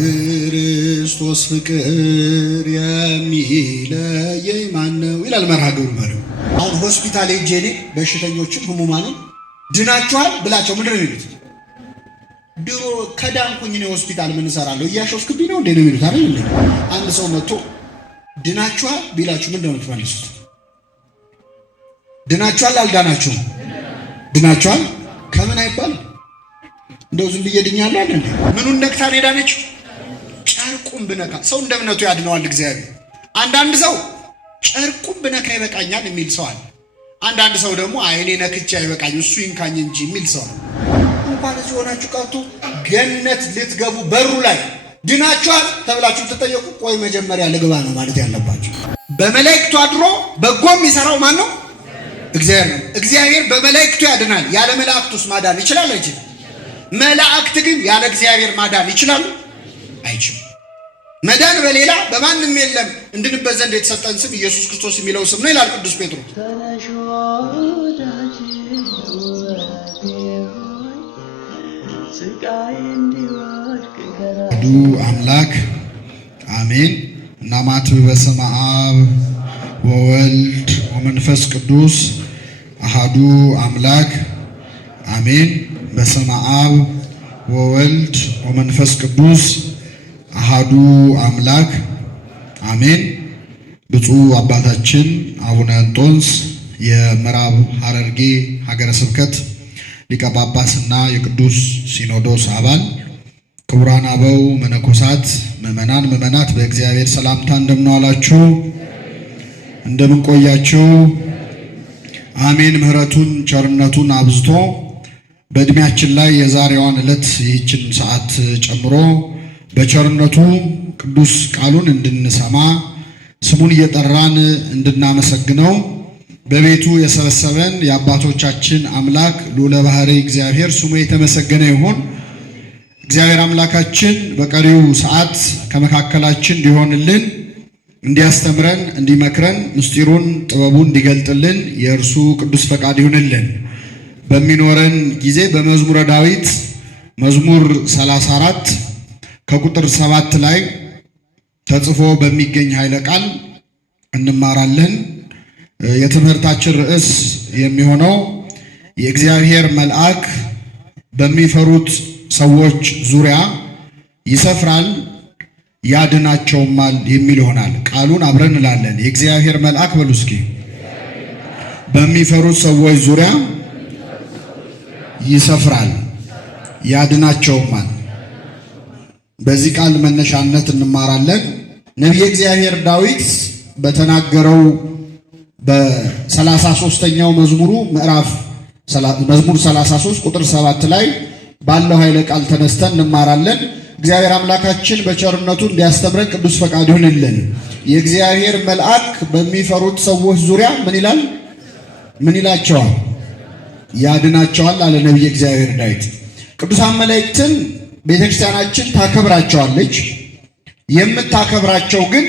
ከክርስቶስ ፍቅር የሚለየኝ ማነው ይላል መርሃ ግብሩ መሪው። አሁን ሆስፒታል ሄጄ እኔ በሽተኞችን ህሙማንን ድናችኋል ብላቸው ምንድን ነው የሚሉት? ድሮ ከዳንኩኝ እኔ ሆስፒታል ምን እሰራለሁ እያሾፍክብኝ ነው እንዴ ነው የሚሉት አይደል? አንድ ሰው መጥቶ ድናችኋል ቢላችሁ ምንድን ነው የምትመልሱት? ድናችኋል አልዳናችሁም? ድናችኋል ከምን አይባልም። እንደው ዝም ብዬ ድኛለሁ አይደል? ምኑን ነክታ ሄዳነች? ጨርቁን ብነካ ሰው እንደ እምነቱ ያድነዋል እግዚአብሔር። አንዳንድ ሰው ጨርቁን ብነካ ይበቃኛል የሚል ሰው አለ። አንዳንድ ሰው ደግሞ አይኔ ነክቼ አይበቃኝ እሱ ይንካኝ እንጂ የሚል ሰው አለ። እንኳን እዚህ ሆናችሁ ቀርቶ ገነት ልትገቡ በሩ ላይ ድናችኋል ተብላችሁ ተጠየቁ። ቆይ መጀመሪያ ልግባ ነው ማለት ያለባችሁ። በመላእክቱ አድሮ በጎ የሚሰራው ማን ነው? እግዚአብሔር ነው። እግዚአብሔር በመላእክቱ ያድናል። ያለ መላእክቱስ ማዳን ይችላል አይችልም? መላእክት ግን ያለ እግዚአብሔር ማዳን ይችላሉ? አይችልም። መዳን በሌላ በማንም የለም። እንድንበት ዘንድ የተሰጠን ስም ኢየሱስ ክርስቶስ የሚለው ስም ነው ይላል ቅዱስ ጴጥሮስ። ዱ አምላክ አሜን። እናማት በስመ አብ ወወልድ ወመንፈስ ቅዱስ አሃዱ አምላክ አሜን። በስመ አብ ወወልድ ወመንፈስ ቅዱስ አሃዱ አምላክ አሜን። ብፁዕ አባታችን አቡነ እንጦንስ የምዕራብ ሐረርጌ ሀገረ ስብከት ሊቀ ጳጳስና የቅዱስ ሲኖዶስ አባል፣ ክቡራን አበው መነኮሳት፣ ምዕመናን፣ ምዕመናት በእግዚአብሔር ሰላምታ እንደምን ዋላችሁ? እንደምን ቆያችሁ? አሜን። ምሕረቱን ቸርነቱን አብዝቶ በእድሜያችን ላይ የዛሬዋን ዕለት ይህችን ሰዓት ጨምሮ በቸርነቱ ቅዱስ ቃሉን እንድንሰማ ስሙን እየጠራን እንድናመሰግነው በቤቱ የሰበሰበን የአባቶቻችን አምላክ ልዑለ ባሕርይ እግዚአብሔር ስሙ የተመሰገነ ይሁን። እግዚአብሔር አምላካችን በቀሪው ሰዓት ከመካከላችን እንዲሆንልን፣ እንዲያስተምረን፣ እንዲመክረን፣ ምስጢሩን ጥበቡን እንዲገልጥልን የእርሱ ቅዱስ ፈቃድ ይሁንልን። በሚኖረን ጊዜ በመዝሙረ ዳዊት መዝሙር 34 ከቁጥር 7 ላይ ተጽፎ በሚገኝ ኃይለ ቃል እንማራለን። የትምህርታችን ርዕስ የሚሆነው የእግዚአብሔር መልአክ በሚፈሩት ሰዎች ዙሪያ ይሰፍራል ያድናቸውማል የሚል ይሆናል። ቃሉን አብረን እንላለን። የእግዚአብሔር መልአክ በሉ እስኪ በሚፈሩት ሰዎች ዙሪያ ይሰፍራል ያድናቸውማል። በዚህ ቃል መነሻነት እንማራለን። ነቢየ እግዚአብሔር ዳዊት በተናገረው በ33ኛው መዝሙሩ መዝሙር 33 ቁጥር 7 ላይ ባለው ኃይለ ቃል ተነስተን እንማራለን። እግዚአብሔር አምላካችን በቸርነቱ እንዲያስተምረን ቅዱስ ፈቃድ ይሁንልን። የእግዚአብሔር መልአክ በሚፈሩት ሰዎች ዙሪያ ምን ይላል? ምን ይላቸዋል? ያድናቸዋል አለ ነቢየ እግዚአብሔር ዳዊት። ቅዱሳን መላእክትን ቤተክርስቲያናችን ታከብራቸዋለች። የምታከብራቸው ግን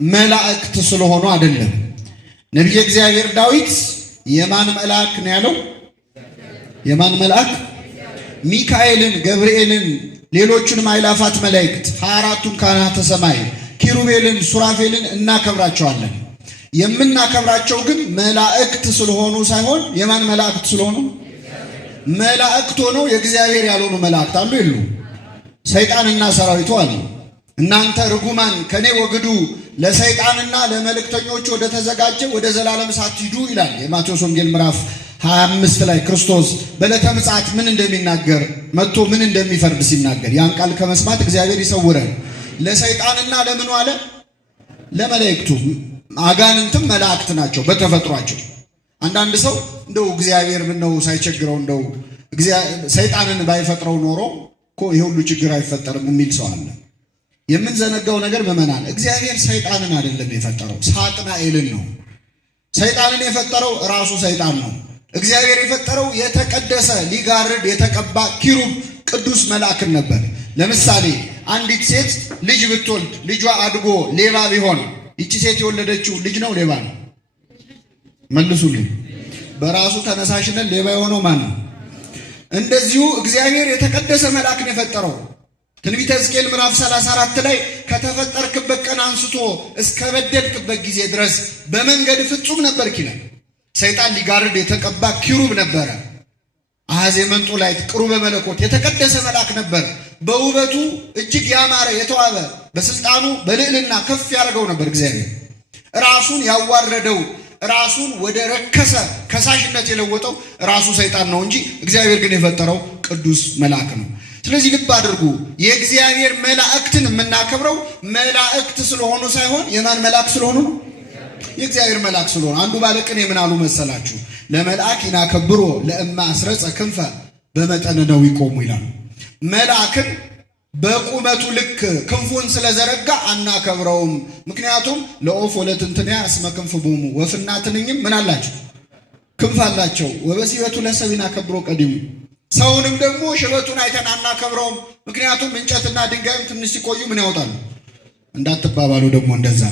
መላእክት ስለሆኑ አይደለም። ነቢየ እግዚአብሔር ዳዊት የማን መልአክ ነው ያለው? የማን መልአክ? ሚካኤልን፣ ገብርኤልን፣ ሌሎቹንም አእላፋት መላእክት 24ቱን ካህናተ ሰማይ ኪሩቤልን፣ ሱራፌልን እናከብራቸዋለን። የምናከብራቸው ግን መላእክት ስለሆኑ ሳይሆን የማን መላእክት ስለሆኑ? መላእክት ሆነው የእግዚአብሔር ያልሆኑ መላእክት አሉ የሉ? ሰይጣንና ሰራዊቱ አሉ። እናንተ ርጉማን ከኔ ወግዱ ለሰይጣንና ለመልእክተኞች ወደ ተዘጋጀ ወደ ዘላለም እሳት ሂዱ ይላል የማቴዎስ ወንጌል ምዕራፍ 25 ላይ ክርስቶስ በዕለተ ምጽአት ምን እንደሚናገር መጥቶ ምን እንደሚፈርድ ሲናገር ያን ቃል ከመስማት እግዚአብሔር ይሰውረን። ለሰይጣንና ለምኑ አለ? ለመላእክቱ። አጋንንትም መላእክት ናቸው በተፈጥሯቸው። አንዳንድ ሰው እንደው እግዚአብሔር ምነው ሳይቸግረው እንደው ሰይጣንን ባይፈጥረው ኖሮ እኮ ይሄ ሁሉ ችግር አይፈጠርም የሚል ሰው አለ። የምንዘነጋው ነገር ምዕመናን፣ እግዚአብሔር ሰይጣንን አይደለም የፈጠረው፣ ሳጥናኤልን ነው። ሰይጣንን የፈጠረው ራሱ ሰይጣን ነው። እግዚአብሔር የፈጠረው የተቀደሰ ሊጋርድ የተቀባ ኪሩብ ቅዱስ መልአክን ነበር። ለምሳሌ አንዲት ሴት ልጅ ብትወልድ ልጇ አድጎ ሌባ ቢሆን ይቺ ሴት የወለደችው ልጅ ነው ሌባ ነው? መልሱልኝ። በራሱ ተነሳሽነት ሌባ የሆነው ማን ነው? እንደዚሁ እግዚአብሔር የተቀደሰ መልአክን የፈጠረው ትንቢተ ሕዝቅኤል ምዕራፍ 34 ላይ ከተፈጠርክበት ቀን አንስቶ እስከ በደልክበት ጊዜ ድረስ በመንገድ ፍጹም ነበርክ ይላል። ሰይጣን ሊጋርድ የተቀባ ኪሩብ ነበረ። አሐዜ መንጦላዕት ቅሩበ መለኮት የተቀደሰ መልአክ ነበር። በውበቱ እጅግ ያማረ የተዋበ በስልጣኑ በልዕልና ከፍ ያደርገው ነበር። እግዚአብሔር ራሱን ያዋረደው ራሱን ወደ ረከሰ ከሳሽነት የለወጠው ራሱ ሰይጣን ነው እንጂ እግዚአብሔር ግን የፈጠረው ቅዱስ መልአክ ነው። ስለዚህ ልብ አድርጉ፣ የእግዚአብሔር መላእክትን የምናከብረው መላእክት ስለሆኑ ሳይሆን የማን መልአክ ስለሆኑ ነው? የእግዚአብሔር መልአክ ስለሆኑ። አንዱ ባለቅኔ ምን አሉ መሰላችሁ? ለመልአክ ይናከብሮ ለእማ አስረጸ ክንፈ በመጠን ነው ይቆሙ ይላሉ። መልአክን በቁመቱ ልክ ክንፉን ስለዘረጋ አናከብረውም። ምክንያቱም ለኦፍ ወለትንትንያ እስመ ክንፍ ቦሙ፣ ወፍና ትንኝም ምን አላቸው? ክንፍ አላቸው። ወበሲበቱ ለሰብ ይናከብሮ ቀዲሙ። ሰውንም ደግሞ ሽበቱን አይተን አናከብረውም። ምክንያቱም እንጨትና ድንጋይም ትንሽ ሲቆዩ ምን ያወጣሉ? እንዳትባባሉ ደግሞ እንደዛ።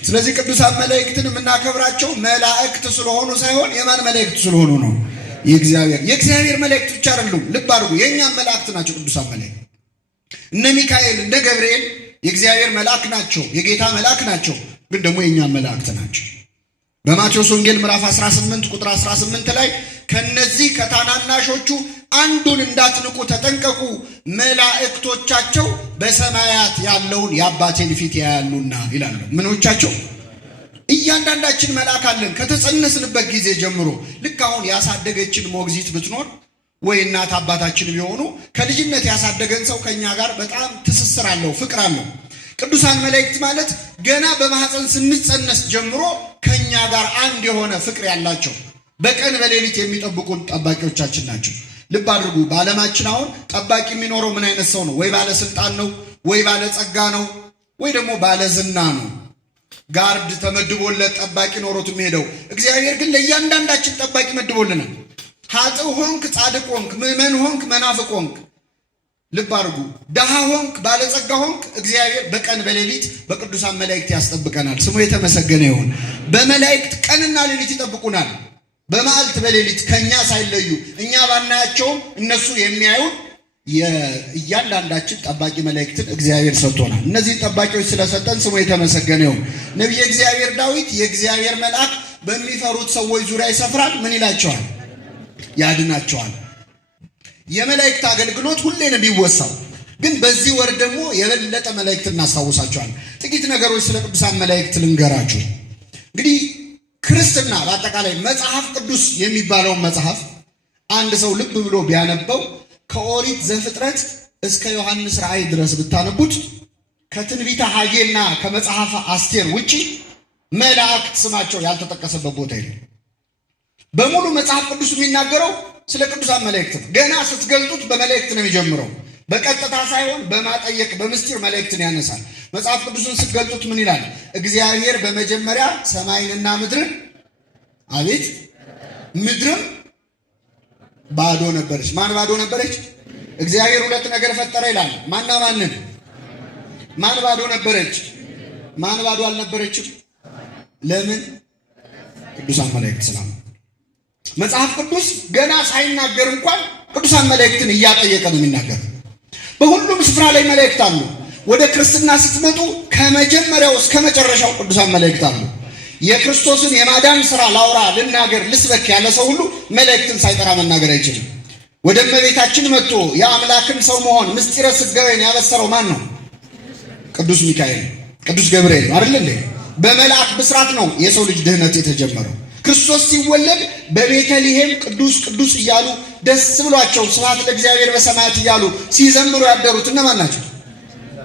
ስለዚህ ቅዱሳን መላእክትን የምናከብራቸው መላእክት ስለሆኑ ሳይሆን የማን መላእክት ስለሆኑ ነው? የእግዚአብሔር መላእክት ብቻ አይደሉም። ልብ አድርጉ፣ የእኛም መላእክት ናቸው ቅዱሳን መላእክት። እነ ሚካኤል እነ ገብርኤል የእግዚአብሔር መልአክ ናቸው፣ የጌታ መልአክ ናቸው፣ ግን ደግሞ የእኛም መላእክት ናቸው። በማቴዎስ ወንጌል ምዕራፍ 18 ቁጥር 18 ላይ ከነዚህ ከታናናሾቹ አንዱን እንዳትንቁ ተጠንቀቁ፣ መላእክቶቻቸው በሰማያት ያለውን የአባቴን ፊት ያያሉና ይላሉ። ምኖቻቸው? እያንዳንዳችን መልአክ አለን። ከተጸነስንበት ጊዜ ጀምሮ ልክ አሁን ያሳደገችን ሞግዚት ብትኖር ወይ እናት አባታችን ቢሆኑ ከልጅነት ያሳደገን ሰው ከኛ ጋር በጣም ትስስር አለው፣ ፍቅር አለው። ቅዱሳን መላእክት ማለት ገና በማህፀን ስንጸነስ ጀምሮ ከኛ ጋር አንድ የሆነ ፍቅር ያላቸው በቀን በሌሊት የሚጠብቁን ጠባቂዎቻችን ናቸው። ልብ አድርጉ፣ በዓለማችን አሁን ጠባቂ የሚኖረው ምን አይነት ሰው ነው? ወይ ባለስልጣን ነው፣ ወይ ባለጸጋ ነው፣ ወይ ደግሞ ባለዝና ነው። ጋርድ ተመድቦለት ጠባቂ ኖሮት የሚሄደው። እግዚአብሔር ግን ለእያንዳንዳችን ጠባቂ መድቦልናል። ኃጥእ ሆንክ ጻድቅ ሆንክ፣ ምዕመን ሆንክ መናፍቅ ሆንክ፣ ልብ አድርጉ፣ ደሃ ሆንክ ባለጸጋ ሆንክ፣ እግዚአብሔር በቀን በሌሊት በቅዱሳን መላእክት ያስጠብቀናል። ስሙ የተመሰገነ ይሁን። በመላእክት ቀንና ሌሊት ይጠብቁናል። በመዓልት በሌሊት ከኛ ሳይለዩ እኛ ባናያቸውም እነሱ የሚያዩን እያንዳንዳችን ጠባቂ መላእክትን እግዚአብሔር ሰጥቶናል። እነዚህን ጠባቂዎች ስለሰጠን ስሙ የተመሰገነ ይሁን። ነቢየ እግዚአብሔር ዳዊት የእግዚአብሔር መልአክ በሚፈሩት ሰዎች ዙሪያ ይሰፍራል። ምን ይላቸዋል? ያድናቸዋል። የመላእክት አገልግሎት ሁሌ ነው የሚወሳው፣ ግን በዚህ ወር ደግሞ የበለጠ መላእክት እናስታውሳቸዋል። ጥቂት ነገሮች ስለ ቅዱሳን መላእክት ልንገራችሁ። እንግዲህ ክርስትና በአጠቃላይ መጽሐፍ ቅዱስ የሚባለውን መጽሐፍ አንድ ሰው ልብ ብሎ ቢያነበው ከኦሪት ዘፍጥረት እስከ ዮሐንስ ራእይ ድረስ ብታነቡት ከትንቢተ ሐጌና ከመጽሐፈ አስቴር ውጪ መላእክት ስማቸው ያልተጠቀሰበት ቦታ የለም። በሙሉ መጽሐፍ ቅዱስ የሚናገረው ስለ ቅዱሳን መላእክት ነው። ገና ስትገልጡት በመላእክት ነው የሚጀምረው። በቀጥታ ሳይሆን በማጠየቅ በምስጢር መላእክትን ያነሳል። መጽሐፍ ቅዱስን ስትገልጡት ምን ይላል? እግዚአብሔር በመጀመሪያ ሰማይንና ምድርን፣ አቤት ምድርም ባዶ ነበረች። ማን ባዶ ነበረች? እግዚአብሔር ሁለት ነገር ፈጠረ ይላል። ማና ማንን? ማን ባዶ ነበረች? ማን ባዶ አልነበረችም? ለምን? ቅዱሳን መላእክት ስላሉ። መጽሐፍ ቅዱስ ገና ሳይናገር እንኳን ቅዱሳን መላእክትን እያጠየቀ ነው የሚናገር። በሁሉም ስፍራ ላይ መላእክት አሉ። ወደ ክርስትና ስትመጡ ከመጀመሪያው እስከ መጨረሻው ቅዱሳን መላእክት አሉ። የክርስቶስን የማዳን ሥራ ላውራ፣ ልናገር፣ ልስበክ ያለ ሰው ሁሉ መላእክትን ሳይጠራ መናገር አይችልም። ወደ እመቤታችን መጥቶ የአምላክን ሰው መሆን ምስጢረ ሥጋዌን ያበሰረው ማን ነው? ቅዱስ ሚካኤል፣ ቅዱስ ገብርኤል አይደል እንዴ? በመልአክ ብስራት ነው የሰው ልጅ ድህነት የተጀመረው። ክርስቶስ ሲወለድ በቤተልሔም ቅዱስ ቅዱስ እያሉ ደስ ብሏቸው ስብሐት ለእግዚአብሔር በሰማያት እያሉ ሲዘምሩ ያደሩት እነማን ናቸው?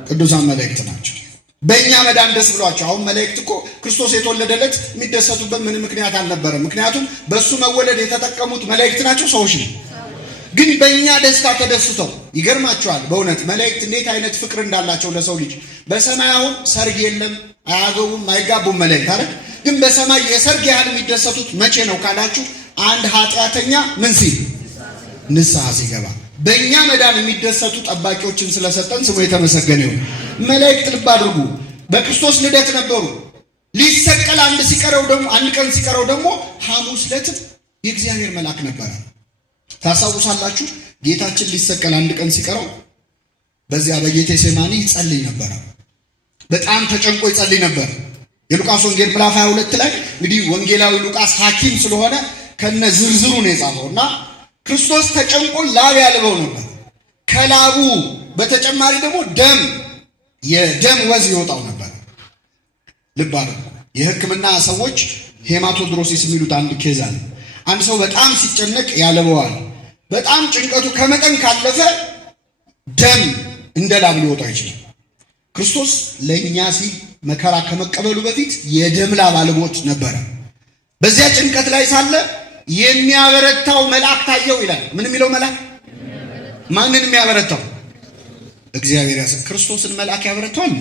ቅዱሳን መላእክት ናቸው። በእኛ መዳን ደስ ብሏቸው። አሁን መላእክት እኮ ክርስቶስ የተወለደለት የሚደሰቱበት ምንም ምክንያት አልነበረም። ምክንያቱም በእሱ መወለድ የተጠቀሙት መላእክት ናቸው፣ ሰዎች ነው። ግን በእኛ ደስታ ተደስተው ይገርማቸዋል። በእውነት መላእክት እንዴት አይነት ፍቅር እንዳላቸው ለሰው ልጅ። በሰማይ አሁን ሰርግ የለም፣ አያገቡም፣ አይጋቡም መላእክት አይደል? ግን በሰማይ የሰርግ ያህል የሚደሰቱት መቼ ነው ካላችሁ፣ አንድ ኃጢአተኛ ምን ሲል? ንስሐ ሲገባ። በእኛ መዳን የሚደሰቱ ጠባቂዎችን ስለሰጠን ስሙ የተመሰገነ ይሁን። መላእክት ልብ አድርጉ፣ በክርስቶስ ልደት ነበሩ። ሊሰቀል አንድ ቀን ሲቀረው ደግሞ ሐሙስ ዕለት የእግዚአብሔር መልአክ ነበረ። ታስታውሳላችሁ? ጌታችን ሊሰቀል አንድ ቀን ሲቀረው በዚያ በጌቴሴማኒ ይጸልይ ነበር። በጣም ተጨንቆ ይጸልይ ነበር። የሉቃስ ወንጌል ምዕራፍ 22 ላይ እንግዲህ ወንጌላዊ ሉቃስ ሐኪም ስለሆነ ከነ ዝርዝሩ ነው የጻፈውና ክርስቶስ ተጨንቆ ላብ ያልበው ነበር። ከላቡ በተጨማሪ ደግሞ የደም ወዝ ይወጣው ነበር። ልብ አድርጉ። የሕክምና ሰዎች ሄማቶድሮሲስ የሚሉት አንድ ኬዝ አለ። አንድ ሰው በጣም ሲጨነቅ ያለበዋል። በጣም ጭንቀቱ ከመጠን ካለፈ ደም እንደ ላብ ሊወጣ ይችላል። ክርስቶስ ለእኛ ሲል መከራ ከመቀበሉ በፊት የደም ላብ አልቦት ነበረ። በዚያ ጭንቀት ላይ ሳለ የሚያበረታው መልአክ ታየው ይላል። ምን የሚለው መልአክ? ማንን የሚያበረታው? እግዚአብሔር ክርስቶስን መልአክ ያበረታዋል።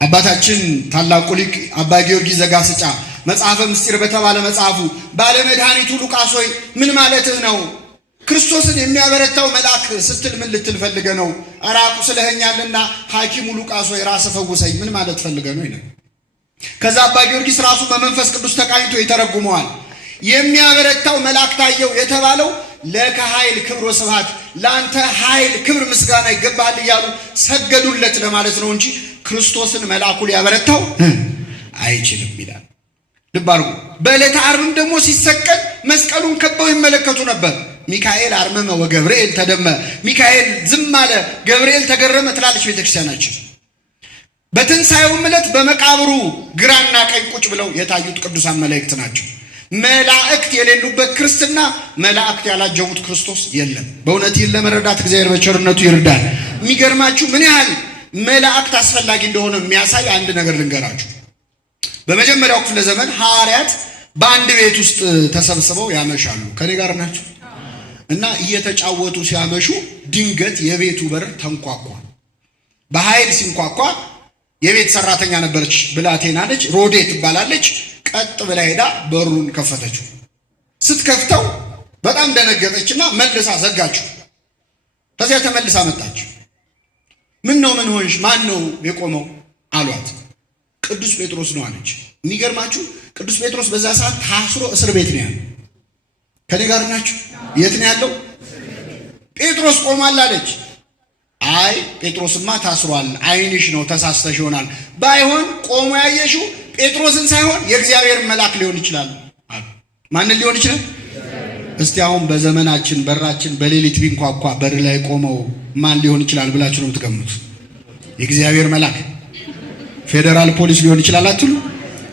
አባታችን ታላቁ ሊቅ አባ ጊዮርጊስ ዘጋስጫ መጽሐፈ ምስጢር በተባለ መጽሐፉ ባለመድኃኒቱ ሉቃስ ሆይ ምን ማለትህ ነው? ክርስቶስን የሚያበረታው መልአክ ስትል ምን ልትል ፈልገ ነው? አራቁ ስለኸኛልና ሐኪሙ ሉቃስ ሆይ ራስህ ፈውሰኝ ምን ማለት ፈልገ ነው ይላል። ከዛ አባ ጊዮርጊስ ራሱ በመንፈስ ቅዱስ ተቃኝቶ ይተረጉመዋል። የሚያበረታው መልአክ ታየው የተባለው ለከ ኃይል ክብር ወስብሐት፣ ለአንተ ኃይል ክብር ምስጋና ይገባሃል እያሉ ሰገዱለት ለማለት ነው እንጂ ክርስቶስን መልአኩ ሊያበረታው አይችልም ይላል። ልብ አድርጉ። በዕለተ ዓርብም ደግሞ ሲሰቀል መስቀሉን ከበው ይመለከቱ ነበር። ሚካኤል አርመመ ወገብርኤል ተደመ፣ ሚካኤል ዝም አለ ገብርኤል ተገረመ ትላለች ቤተክርስቲያናችን። በትንሣኤውም ዕለት በመቃብሩ ግራና ቀኝ ቁጭ ብለው የታዩት ቅዱሳን መላእክት ናቸው። መላእክት የሌሉበት ክርስትና፣ መላእክት ያላጀቡት ክርስቶስ የለም። በእውነት ይህን ለመረዳት እግዚአብሔር በቸርነቱ ይርዳል። የሚገርማችሁ ምን ያህል መላእክት አስፈላጊ እንደሆነ የሚያሳይ አንድ ነገር ልንገራችሁ። በመጀመሪያው ክፍለ ዘመን ሐዋርያት በአንድ ቤት ውስጥ ተሰብስበው ያመሻሉ። ከኔ ጋር ናቸው። እና እየተጫወቱ ሲያመሹ ድንገት የቤቱ በር ተንኳኳ። በኃይል ሲንኳኳ የቤት ሰራተኛ ነበረች፣ ብላቴና ነች፣ ሮዴ ትባላለች። ቀጥ ብላ ሄዳ በሩን ከፈተችው። ስትከፍተው በጣም ደነገጠችና መልሳ ዘጋችው። ከዚያ ተመልሳ መጣች። ምን ነው ምን ሆንሽ? ማን ነው የቆመው አሏት። ቅዱስ ጴጥሮስ ነው አለች። የሚገርማችሁ ቅዱስ ጴጥሮስ በዛ ሰዓት ታስሮ እስር ቤት ነው ያለው። ከኔ ጋር ናችሁ? የት ነው ያለው? ጴጥሮስ ቆሟል አለች። አይ ጴጥሮስማ ታስሯል፣ ዓይንሽ ነው ተሳስተሽ ይሆናል። ባይሆን ቆሞ ያየሽው ጴጥሮስን ሳይሆን የእግዚአብሔር መልአክ ሊሆን ይችላል አሉ። ማንን ሊሆን ይችላል? እስቲ አሁን በዘመናችን በራችን በሌሊት ቢንኳኳ በር ላይ ቆመው ማን ሊሆን ይችላል ብላችሁ ነው የምትገምቱት? የእግዚአብሔር መልአክ፣ ፌዴራል ፖሊስ ሊሆን ይችላል አትሉ?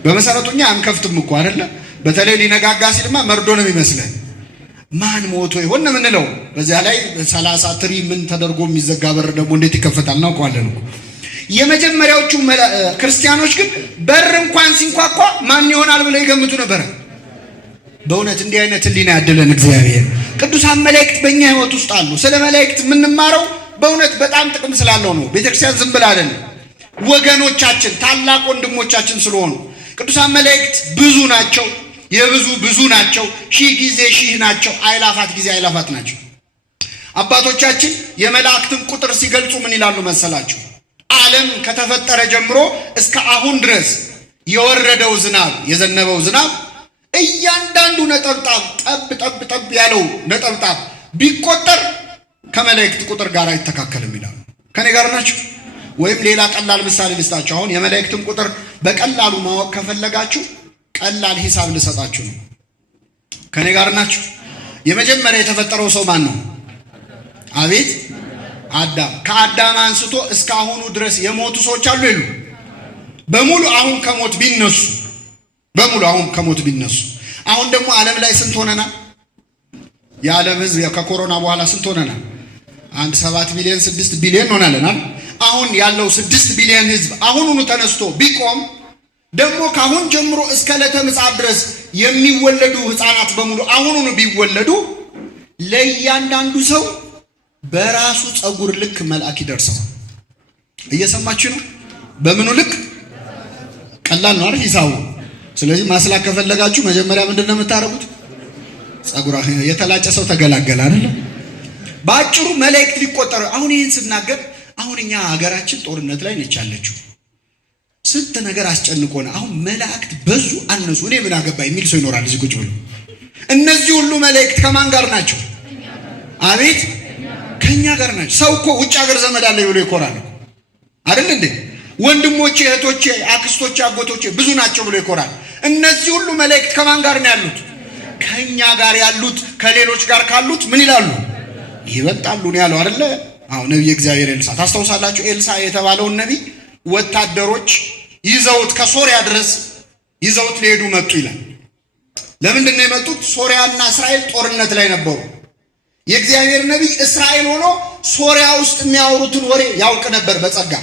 በመሰረቱ እኛ አንከፍትም እኮ አይደለ? በተለይ ሊነጋጋ ሲልማ መርዶ ነው የሚመስለን። ማን ሞቶ ይሆን ነው የምንለው። በዚያ ላይ 30 ትሪ ምን ተደርጎ የሚዘጋ በር ደግሞ እንዴት ይከፈታል እናውቀዋለን እኮ። የመጀመሪያዎቹ ክርስቲያኖች ግን በር እንኳን ሲንኳኳ ማን ይሆናል ብለው ይገምቱ ነበር። በእውነት እንዲህ አይነት ሕሊና ያድለን እግዚአብሔር። ቅዱሳን መላእክት በእኛ ሕይወት ውስጥ አሉ። ስለ መላእክት የምንማረው በእውነት በጣም ጥቅም ስላለው ነው። ቤተክርስቲያን ዝም ብላ አይደለም። ወገኖቻችን፣ ታላቅ ወንድሞቻችን ስለሆኑ ቅዱሳን መላእክት ብዙ ናቸው። ብዙ ናቸው። ሺህ ጊዜ ሺህ ናቸው። አእላፋት ጊዜ አእላፋት ናቸው። አባቶቻችን የመላእክትን ቁጥር ሲገልጹ ምን ይላሉ መሰላችሁ? ዓለም ከተፈጠረ ጀምሮ እስከ አሁን ድረስ የወረደው ዝናብ፣ የዘነበው ዝናብ እያንዳንዱ ነጠብጣብ ጠብ ያለው ነጠብጣብ ቢቆጠር ከመላእክት ቁጥር ጋር አይተካከልም ይላሉ። ከኔ ጋር ናችሁ? ወይም ሌላ ቀላል ምሳሌ ልስጣችሁ። አሁን የመላእክትን ቁጥር በቀላሉ ማወቅ ከፈለጋችሁ ቀላል ሂሳብ ልሰጣችሁ ነው። ከኔ ጋር ናችሁ? የመጀመሪያ የተፈጠረው ሰው ማን ነው? አቤት አዳም። ከአዳም አንስቶ እስከ አሁኑ ድረስ የሞቱ ሰዎች አሉ የሉ? በሙሉ አሁን ከሞት ቢነሱ አሁን ደግሞ ዓለም ላይ ስንት ሆነናል? የዓለም ሕዝብ ከኮሮና በኋላ ስንት ሆነናል? 7 ቢሊዮን 6 ቢሊዮን ሆናለናል። አሁን ያለው 6 ቢሊዮን ሕዝብ አሁኑኑ ተነስቶ ቢቆም ደግሞ ካሁን ጀምሮ እስከ ዕለተ ምጽአት ድረስ የሚወለዱ ሕፃናት በሙሉ አሁኑኑ ቢወለዱ ለእያንዳንዱ ሰው በራሱ ፀጉር ልክ መልአክ ይደርሰዋል። እየሰማችሁ ነው? በምኑ ልክ? ቀላል ነው አይደል ሂሳቡ? ስለዚህ ማስላክ ከፈለጋችሁ መጀመሪያ ምንድነው የምታረጉት? ፀጉር የተላጨ ሰው ተገላገለ አይደል? ባጭሩ መላእክት ሊቆጠሩ። አሁን ይህን ስናገር አሁን እኛ ሀገራችን ጦርነት ላይ ነች ያለችው። ስንት ነገር አስጨንቆና አሁን መላእክት በዙ አነሱ እኔ ምን አገባኝ የሚል ሰው ይኖራል እዚህ ቁጭ ብሎ። እነዚህ ሁሉ መላእክት ከማን ጋር ናቸው? አቤት ከኛ ጋር ናቸው። ሰው እኮ ውጭ ሀገር ዘመድ አለ ብሎ ይኮራል አይደል እንዴ? ወንድሞቼ፣ እህቶቼ፣ አክስቶቼ፣ አጎቶቼ ብዙ ናቸው ብሎ ይኮራል። እነዚህ ሁሉ መላእክት ከማን ጋር ነው ያሉት? ከኛ ጋር ያሉት ከሌሎች ጋር ካሉት ምን ይላሉ? ይበልጣሉ ነው ያለው አይደለ? አዎ ነብይ እግዚአብሔር ኤልሳ ታስታውሳላችሁ? ኤልሳ የተባለውን ነብይ ወታደሮች ይዘውት ከሶሪያ ድረስ ይዘውት ሊሄዱ መጡ ይላል። ለምንድን ነው የመጡት? ሶሪያና እስራኤል ጦርነት ላይ ነበሩ። የእግዚአብሔር ነብይ እስራኤል ሆኖ ሶሪያ ውስጥ የሚያወሩትን ወሬ ያውቅ ነበር በጸጋ።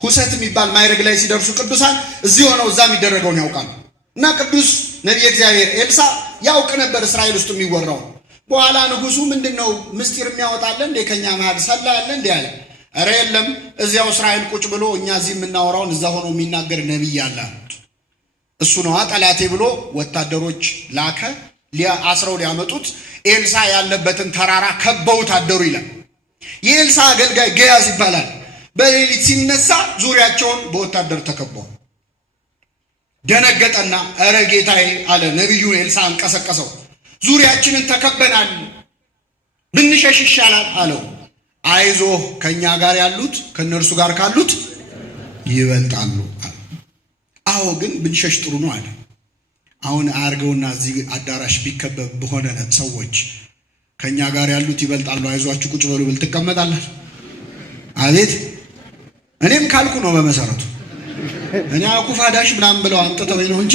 ሁሰት የሚባል ማይረግ ላይ ሲደርሱ ቅዱሳን እዚህ ሆነው እዛ የሚደረገውን ያውቃሉ። እና ቅዱስ ነብይ እግዚአብሔር ኤልሳ ያውቅ ነበር እስራኤል ውስጥ የሚወራው። በኋላ ንጉሱ ምንድነው ምስጢር የሚያወጣለ እንደ ከኛ መሃል ሰላ ያለ እንደ ያለ፣ ኧረ የለም እዚያው እስራኤል ቁጭ ብሎ እኛ እዚህ የምናወራውን እዛ ሆኖ የሚናገር ነብይ አለ። እሱ ነው ጠላቴ ብሎ ወታደሮች ላከ። አስረው ሊያመጡት ኤልሳ ያለበትን ተራራ ከበውት አደሩ ይላል። የኤልሳ አገልጋይ ገያዝ ይባላል። በሌሊት ሲነሳ ዙሪያቸውን በወታደር ተከበው ደነገጠና ኧረ ጌታዬ አለ። ነቢዩን ኤልሳ አንቀሰቀሰው። ዙሪያችንን ተከበናል፣ ብንሸሽ ይሻላል አለው። አይዞህ ከኛ ጋር ያሉት ከነርሱ ጋር ካሉት ይበልጣሉ። አዎ ግን ብንሸሽ ጥሩ ነው አለ። አሁን አርገውና እዚህ አዳራሽ ቢከበብ በሆነ ሰዎች ከኛ ጋር ያሉት ይበልጣሉ፣ አይዟችሁ ቁጭ በሉ ብል ትቀመጣለህ? አቤት እኔም ካልኩ ነው በመሰረቱ እኔ አኩፋዳሽ ምናምን ብለው አንጥተው ነው እንጂ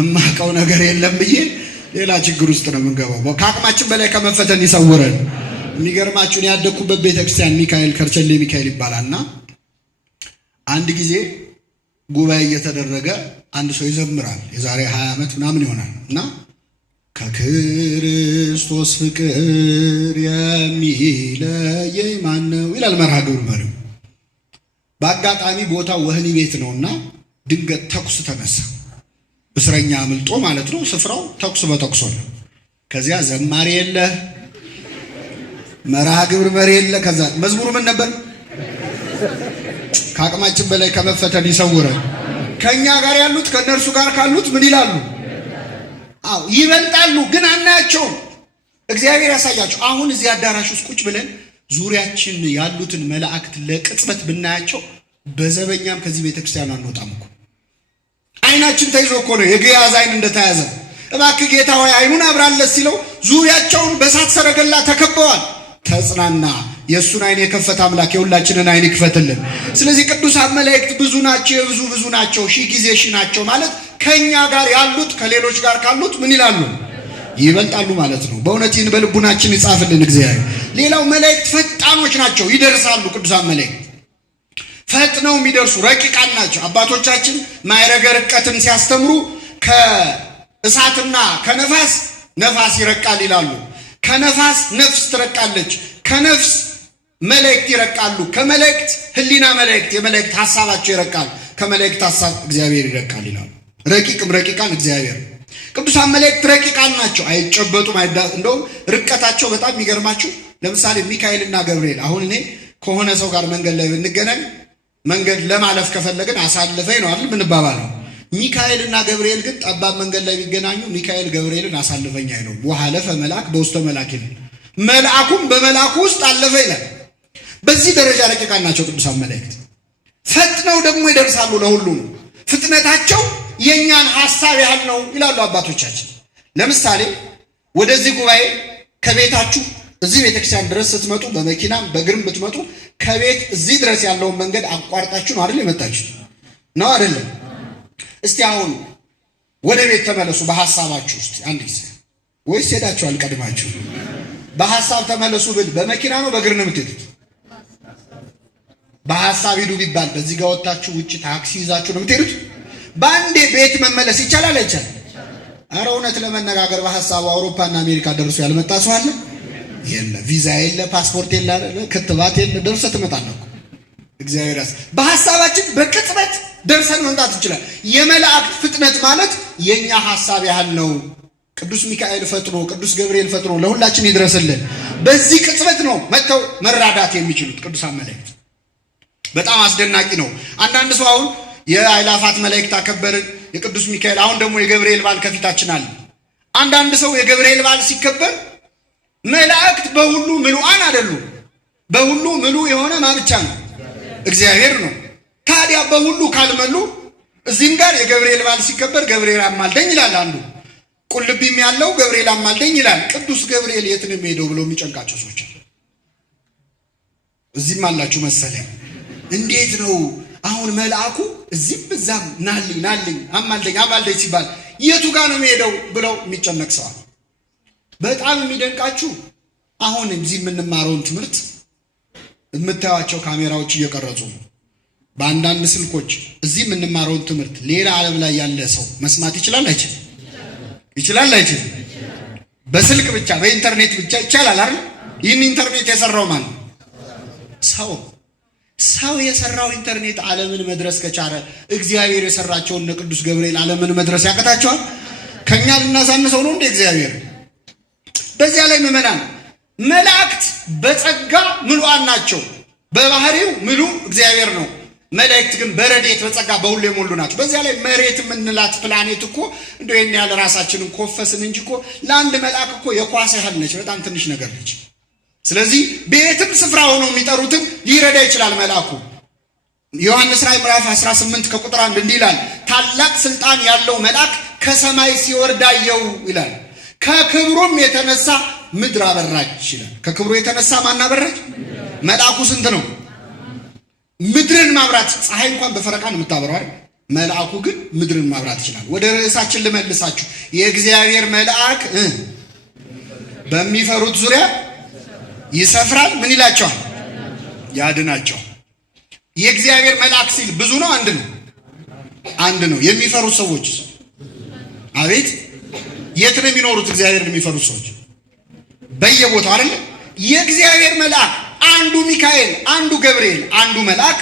እማቀው ነገር የለም ብዬ ሌላ ችግር ውስጥ ነው የምንገባው። ከአቅማችን በላይ ከመፈተን ይሰውረን። የሚገርማችሁ እኔ ያደኩበት ቤተክርስቲያን ሚካኤል ከርቸሌ ሚካኤል ይባላልና አንድ ጊዜ ጉባኤ እየተደረገ አንድ ሰው ይዘምራል። የዛሬ 20 ዓመት ምናምን ይሆናል እና ከክርስቶስ ፍቅር የሚለየኝ ማን ነው ይላል መርሃ ግብር መሪው። በአጋጣሚ ቦታው ወህኒ ቤት ነውና ድንገት ተኩስ ተነሳ። እስረኛ አምልጦ ማለት ነው። ስፍራው ተኩስ በተኩስ ነው። ከዚያ ዘማሪ የለ፣ መርሃ ግብር መሪ የለ። ከዛ መዝሙሩ ምን ነበር? ከአቅማችን በላይ ከመፈተን ይሰውረን። ከኛ ጋር ያሉት ከነርሱ ጋር ካሉት ምን ይላሉ? አዎ ይበልጣሉ፣ ግን አናያቸውም። እግዚአብሔር ያሳያቸው። አሁን እዚህ አዳራሽ ውስጥ ቁጭ ብለን ዙሪያችን ያሉትን መላእክት ለቅጽበት ብናያቸው በዘበኛም ከዚህ ቤተክርስቲያን አንወጣም እኮ። አይናችን ተይዞ እኮ ነው የገያዝ አይን እንደተያዘ። እባክህ ጌታ ሆይ አይኑን አብራለት ሲለው ዙሪያቸውን በሳት ሰረገላ ተከበዋል። ተጽናና። የእሱን አይን የከፈተ አምላክ የሁላችንን አይን ይክፈትልን። ስለዚህ ቅዱሳን መላእክት ብዙ ናቸው፣ ብዙ ናቸው፣ ሺህ ጊዜ ሺህ ናቸው ማለት ከኛ ጋር ያሉት ከሌሎች ጋር ካሉት ምን ይላሉ? ይበልጣሉ ማለት ነው። በእውነት ይህን በልቡናችን ይጻፍልን እግዚአብሔር። ሌላው መላእክት ፈጣኖች ናቸው፣ ይደርሳሉ። ቅዱሳን መላእክት ፈጥነው የሚደርሱ ረቂቃን ናቸው። አባቶቻችን ማዕረገ ርቀትን ሲያስተምሩ ከእሳትና ከነፋስ ነፋስ ይረቃል ይላሉ። ከነፋስ ነፍስ ትረቃለች፣ ከነፍስ መላእክት ይረቃሉ፣ ከመላእክት ህሊና መላእክት የመላእክት ሐሳባቸው ይረቃል፣ ከመላእክት ሐሳብ እግዚአብሔር ይረቃል ይላሉ። ረቂቅም ረቂቃን እግዚአብሔር። ቅዱሳን መላእክት ረቂቃን ናቸው፣ አይጨበጡም። እንደውም ርቀታቸው በጣም የሚገርማችሁ ለምሳሌ ሚካኤልና ገብርኤል። አሁን እኔ ከሆነ ሰው ጋር መንገድ ላይ ብንገናኝ መንገድ ለማለፍ ከፈለግን አሳልፈኝ ነው አይደል ምንባባለው። ሚካኤልና ገብርኤል ግን ጠባብ መንገድ ላይ ቢገናኙ ሚካኤል ገብርኤልን አሳልፈኝ አይለው። ወሐለፈ መልአክ በውስተ መልአክ ይላል። መልአኩም በመልአኩ ውስጥ አለፈ ይላል። በዚህ ደረጃ ረቂቃን ናቸው ቅዱሳን መላእክት። ፈጥነው ደግሞ ይደርሳሉ ለሁሉም። ፍጥነታቸው የኛን ሐሳብ ያህል ነው ይላሉ አባቶቻችን። ለምሳሌ ወደዚህ ጉባኤ ከቤታችሁ እዚህ ቤተክርስቲያን ድረስ ስትመጡ በመኪናም በእግርም ብትመጡ ከቤት እዚህ ድረስ ያለውን መንገድ አቋርጣችሁ ነው አይደል የመጣችሁ? ነው አይደለም? እስቲ አሁን ወደ ቤት ተመለሱ በሐሳባችሁ ውስጥ አንድ ጊዜ። ወይስ ሄዳችኋል ቀድማችሁ? በሐሳብ ተመለሱ ብል በመኪና ነው በእግር ነው የምትሄዱት? በሐሳብ ሂዱ ቢባል በዚህ ጋር ወጣችሁ ውጪ ታክሲ ይዛችሁ ነው የምትሄዱት? በአንዴ ቤት መመለስ ይቻላል አይቻልም? ኧረ እውነት ለመነጋገር በሐሳቡ አውሮፓና አሜሪካ ደርሶ ያልመጣ ሰው አለ? የለ። ቪዛ የለ፣ ፓስፖርት የለ፣ ክትባት የለ፣ ደርሰህ ትመጣለህ እኮ። እግዚአብሔር በሐሳባችን በቅጽበት ደርሰን መምጣት እንችላለን። የመላእክት ፍጥነት ማለት የኛ ሐሳብ ያህል ነው። ቅዱስ ሚካኤል ፈጥኖ ቅዱስ ገብርኤል ፈጥኖ ለሁላችን ይድረስልን። በዚህ ቅጽበት ነው መጥተው መራዳት የሚችሉት ቅዱሳን መላእክት። በጣም አስደናቂ ነው። አንዳንድ ሰው አሁን የአእላፋት መላእክት አከበርን፣ የቅዱስ ሚካኤል፣ አሁን ደግሞ የገብርኤል በዓል ከፊታችን አለ። አንዳንድ ሰው የገብርኤል በዓል ሲከበር መላእክት በሁሉ ምሉዓን አይደሉም። በሁሉ ምሉ የሆነ ማብቻ ነው እግዚአብሔር ነው። ታዲያ በሁሉ ካልመሉ እዚህም ጋር የገብርኤል በዓል ሲከበር ገብርኤል አማልደኝ ይላል አንዱ፣ ቁልቢም ያለው ገብርኤል አማልደኝ ይላል። ቅዱስ ገብርኤል የት ነው የሚሄደው ብለው የሚጨንቃቸው ሰዎች እዚህም አላችሁ መሰለኝ። እንዴት ነው አሁን መልአኩ እዚህም እዛም ናልኝ ናልኝ አማልደኝ አማልደኝ ሲባል የቱ ጋር ነው የሚሄደው ብለው የሚጨነቅ ሰዋል። በጣም የሚደንቃችሁ አሁን እዚህ የምንማረውን ትምህርት የምታዩቸው ካሜራዎች እየቀረጹ ነው። በአንዳንድ ስልኮች እዚህ የምንማረውን ትምህርት ሌላ ዓለም ላይ ያለ ሰው መስማት ይችላል አይችልም? ይችላል አይችልም? በስልክ ብቻ በኢንተርኔት ብቻ ይቻላል አይደል? ይህን ኢንተርኔት የሰራው ማን ነው? ሰው። ሰው የሰራው ኢንተርኔት ዓለምን መድረስ ከቻለ እግዚአብሔር የሰራቸውን እነ ቅዱስ ገብርኤል ዓለምን መድረስ ያቀታቸዋል? ከኛ ልናሳንሰው ነው እንደ እግዚአብሔር? በዚያ ላይ ምዕመናን መላእክት በጸጋ ምሉዓን ናቸው። በባህሪው ምሉ እግዚአብሔር ነው። መላእክት ግን በረድኤት በጸጋ በሁሉ የሞሉ ናቸው። በዚያ ላይ መሬት የምንላት ፕላኔት እኮ እንደው ይሄን ያህል ራሳችንን ኮፈስን እንጂ እኮ ለአንድ መልአክ እኮ የኳስ ያህል ነች። በጣም ትንሽ ነገር ነች። ስለዚህ በየትም ስፍራ ሆኖ የሚጠሩትን ሊረዳ ይችላል መልአኩ። ዮሐንስ ራዕይ ምዕራፍ 18 ከቁጥር 1 እንዲህ ይላል፣ ታላቅ ስልጣን ያለው መልአክ ከሰማይ ሲወርድ አየሁ ይላል። ከክብሩም የተነሳ ምድር አበራች ይላል። ከክብሩ የተነሳ ማን አበራች? መልአኩ ስንት ነው? ምድርን ማብራት። ፀሐይ እንኳን በፈረቃ ነው የምታበራው አይደል? መልአኩ ግን ምድርን ማብራት ይችላል። ወደ ርዕሳችን ልመልሳችሁ። የእግዚአብሔር መልአክ በሚፈሩት ዙሪያ ይሰፍራል። ምን ይላቸዋል? ያድናቸዋል። የእግዚአብሔር መልአክ ሲል ብዙ ነው? አንድ ነው? አንድ ነው። የሚፈሩት ሰዎች አቤት የት ነው የሚኖሩት? እግዚአብሔርን የሚፈሩት ሰዎች በየቦታው አይደል? የእግዚአብሔር መልአክ አንዱ ሚካኤል፣ አንዱ ገብርኤል፣ አንዱ መልአክ